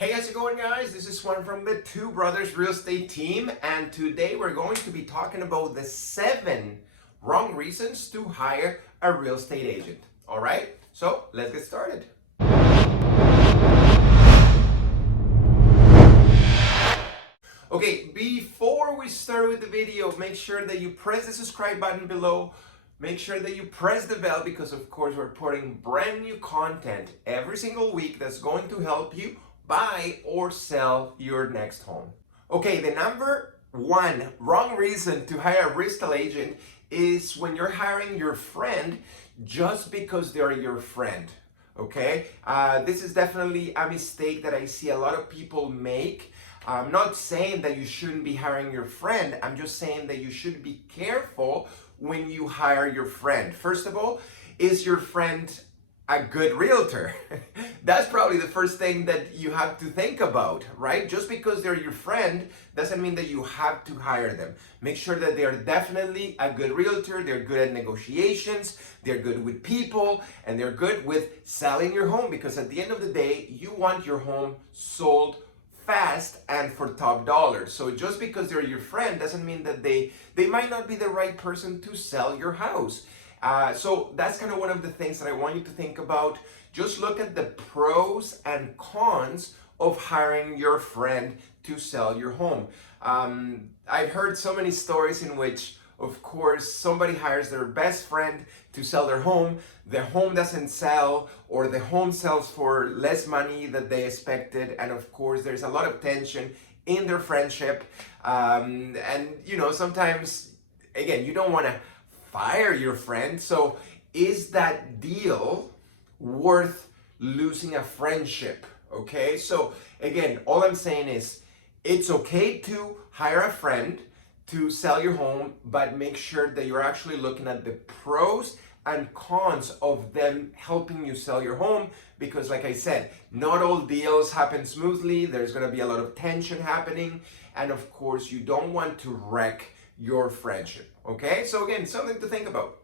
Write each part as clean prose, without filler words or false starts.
Hey, how's it going, guys? This is Juan from the Two Brothers Real Estate team, and today we're going to be talking about the 7 wrong reasons to hire a real estate agent. All right, so let's get started. Okay, before we start with the video, make sure that you press the subscribe button below. Make sure that you press the bell because, of course, we're putting brand new content every single week that's going to help you buy or sell your next home. Okay, the number 1 wrong reason to hire a real estate agent is when you're hiring your friend just because they're your friend. Okay, this is definitely a mistake that I see a lot of people make. I'm not saying that you shouldn't be hiring your friend. I'm just saying that you should be careful when you hire your friend. First of all, is your friend a good realtor? That's probably the first thing that you have to think about, right? Just because they're your friend doesn't mean that you have to hire them. Make sure that they're definitely a good realtor, they're good at negotiations, they're good with people, and they're good with selling your home, because at the end of the day, you want your home sold fast and for top dollar. So just because they're your friend doesn't mean that they might not be the right person to sell your house. So that's kind of one of the things that I want you to think about. Just look at the pros and cons of hiring your friend to sell your home. I've heard so many stories in which, of course, somebody hires their best friend to sell their home doesn't sell, or the home sells for less money than they expected, and of course there's a lot of tension in their friendship. And sometimes, again, you don't want to fire your friend. So is that deal worth losing a friendship? Okay, so again, all I'm saying is it's okay to hire a friend to sell your home, but make sure that you're actually looking at the pros and cons of them helping you sell your home, because like I said, not all deals happen smoothly. There's going to be a lot of tension happening, and of course you don't want to wreck your friendship. Okay, so again, something to think about.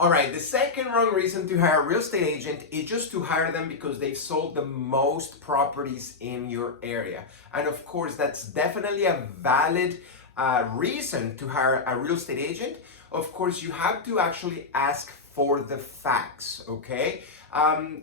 All right, the second wrong reason to hire a real estate agent is just to hire them because they've sold the most properties in your area. And of course, that's definitely a valid reason to hire a real estate agent. Of course, you have to actually ask for the facts, okay?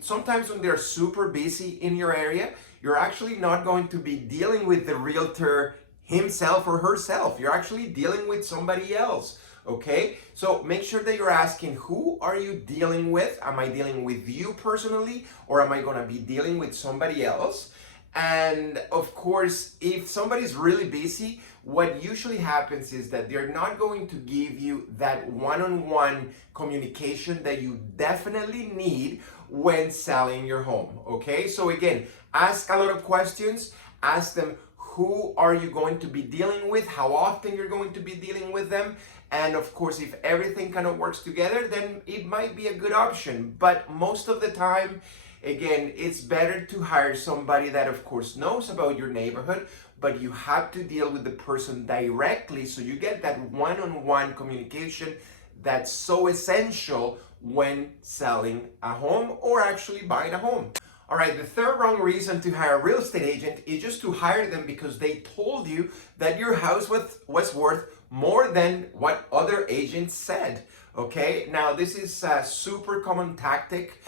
Sometimes when they're super busy in your area, you're actually not going to be dealing with the realtor himself or herself. You're actually dealing with somebody else. Okay, so make sure that you're asking, who are you dealing with? Am I dealing with you personally, or am I going to be dealing with somebody else? And of course, if somebody's really busy, what usually happens is that they're not going to give you that one-on-one communication that you definitely need when selling your home. Okay, so again, ask a lot of questions. Ask them, who are you going to be dealing with? How often you're going to be dealing with them? And of course, if everything kind of works together, then it might be a good option. But most of the time, again, it's better to hire somebody that, of course, knows about your neighborhood, but you have to deal with the person directly, so you get that one-on-one communication that's so essential when selling a home or actually buying a home. All right, the third wrong reason to hire a real estate agent is just to hire them because they told you that your house was worth more than what other agents said. Okay, now this is a super common tactic.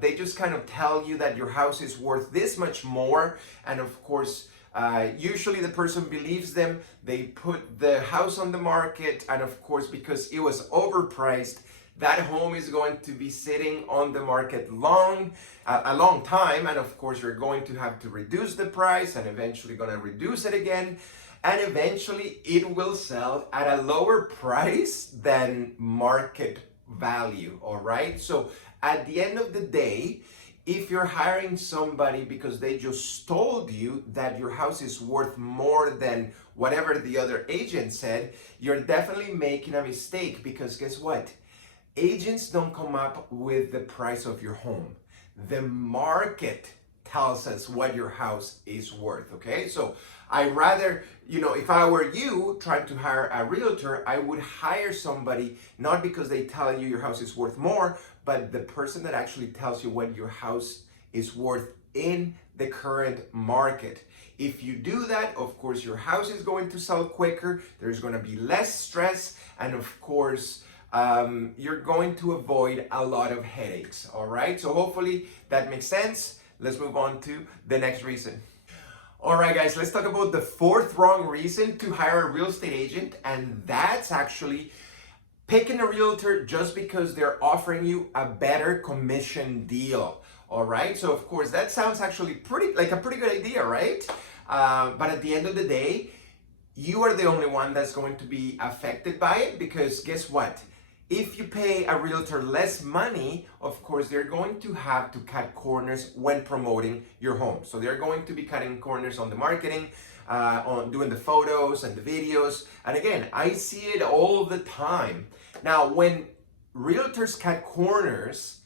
They just kind of tell you that your house is worth this much more, and of course, usually the person believes them. They put the house on the market, and of course, because it was overpriced, that home is going to be sitting on the market a long time, and of course you're going to have to reduce the price and eventually going to reduce it again, and eventually it will sell at a lower price than market value. All right, so at the end of the day, if you're hiring somebody because they just told you that your house is worth more than whatever the other agent said, you're definitely making a mistake, because guess what? Agents don't come up with the price of your home. The market tells us what your house is worth, okay? So I rather, if I were you trying to hire a realtor, I would hire somebody not because they tell you your house is worth more, but the person that actually tells you what your house is worth in the current market. If you do that, of course, your house is going to sell quicker, there's going to be less stress, and of course, you're going to avoid a lot of headaches, all right? So hopefully that makes sense. Let's move on to the next reason. All right, guys, let's talk about the fourth wrong reason to hire a real estate agent, and that's actually picking a realtor just because they're offering you a better commission deal. All right, so of course that sounds actually like a pretty good idea, right? But at the end of the day, you are the only one that's going to be affected by it, because guess what? If you pay a realtor less money, of course, they're going to have to cut corners when promoting your home. So they're going to be cutting corners on the marketing, on doing the photos and the videos. And again, I see it all the time. Now, when realtors cut corners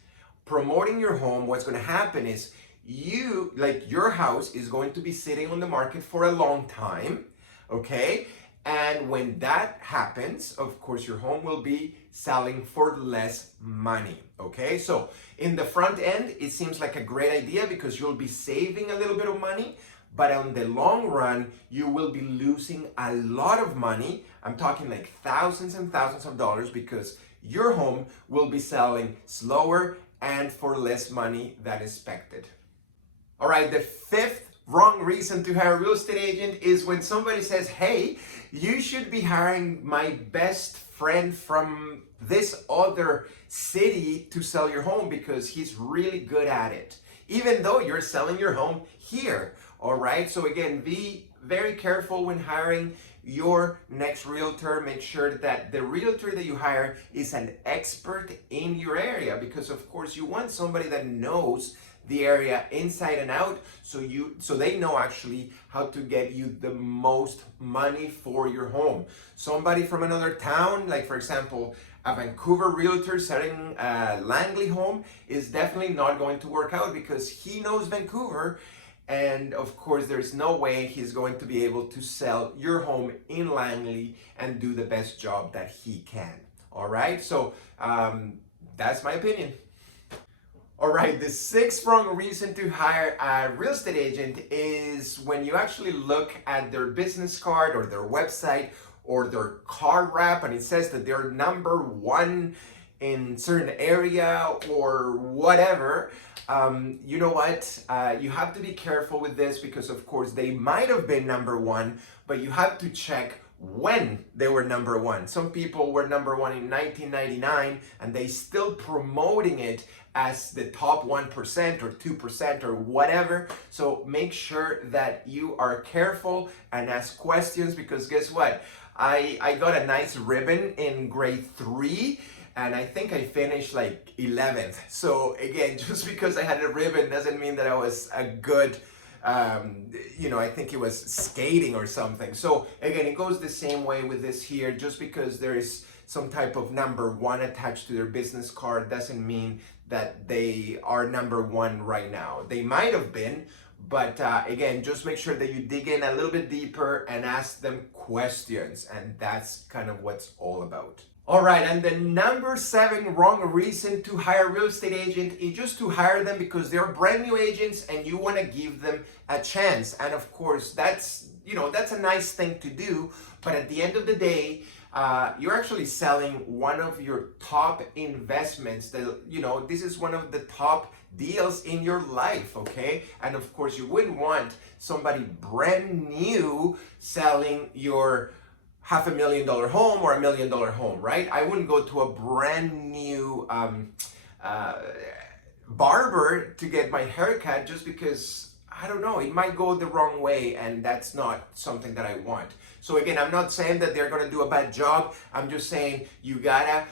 promoting your home, what's going to happen is your house is going to be sitting on the market for a long time, okay? And when that happens, of course, your home will be selling for less money, okay? So in the front end, it seems like a great idea because you'll be saving a little bit of money, but on the long run, you will be losing a lot of money. I'm talking like thousands and thousands of dollars, because your home will be selling slower and for less money than expected. All right, the fifth wrong reason to hire a real estate agent is when somebody says, hey, you should be hiring my best friend from this other city to sell your home because he's really good at it, even though you're selling your home here. All right, so again, be very careful when hiring your next realtor. Make sure that the realtor that you hire is an expert in your area, because of course you want somebody that knows the area inside and out, so they know actually how to get you the most money for your home. Somebody from another town, like for example, a Vancouver realtor selling a Langley home, is definitely not going to work out because he knows Vancouver. And of course, there's no way he's going to be able to sell your home in Langley and do the best job that he can. All right, so that's my opinion. All right, the sixth wrong reason to hire a real estate agent is when you actually look at their business card or their website or their card wrap, and it says that they're number one in certain area or whatever. You know what? You have to be careful with this, because of course they might have been number one, but you have to check when they were number one. Some people were number one in 1999 and they still promoting it as the top 1% or 2% or whatever. So make sure that you are careful and ask questions, because guess what? I got a nice ribbon in grade 3 and I think I finished like 11th. So again, just because I had a ribbon doesn't mean that I was a good I think it was skating or something. So again, it goes the same way with this here. Just because there is some type of number one attached to their business card doesn't mean that they are number one right now. They might have been, but again, just make sure that you dig in a little bit deeper and ask them questions, and that's kind of what's all about. All right, and the number 7 wrong reason to hire a real estate agent is just to hire them because they're brand new agents and you want to give them a chance. And of course, that's a nice thing to do, but at the end of the day, you're actually selling one of your top investments. That this is one of the top deals in your life, okay? And of course, you wouldn't want somebody brand new selling your $500,000 home or $1 million home, right? I wouldn't go to a brand new barber to get my haircut just because, I don't know, it might go the wrong way, and that's not something that I want. So again, I'm not saying that they're gonna do a bad job. I'm just saying you gotta,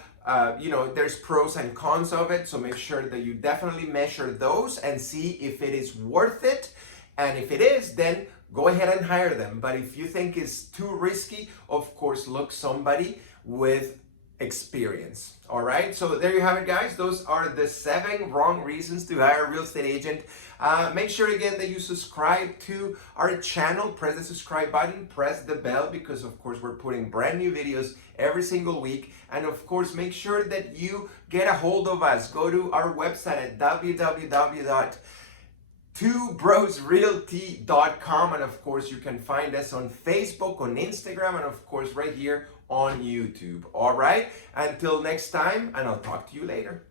there's pros and cons of it. So make sure that you definitely measure those and see if it is worth it. And if it is, then go ahead and hire them. But if you think it's too risky, of course, look somebody with experience. All right, so there you have it, guys. Those are the 7 wrong reasons to hire a real estate agent. Make sure again that you subscribe to our channel. Press the subscribe button, press the bell, because of course we're putting brand new videos every single week. And of course, make sure that you get a hold of us. Go to our website at twobrosrealty.com, and of course you can find us on Facebook, on Instagram, and of course right here on YouTube. All right, until next time, and I'll talk to you later.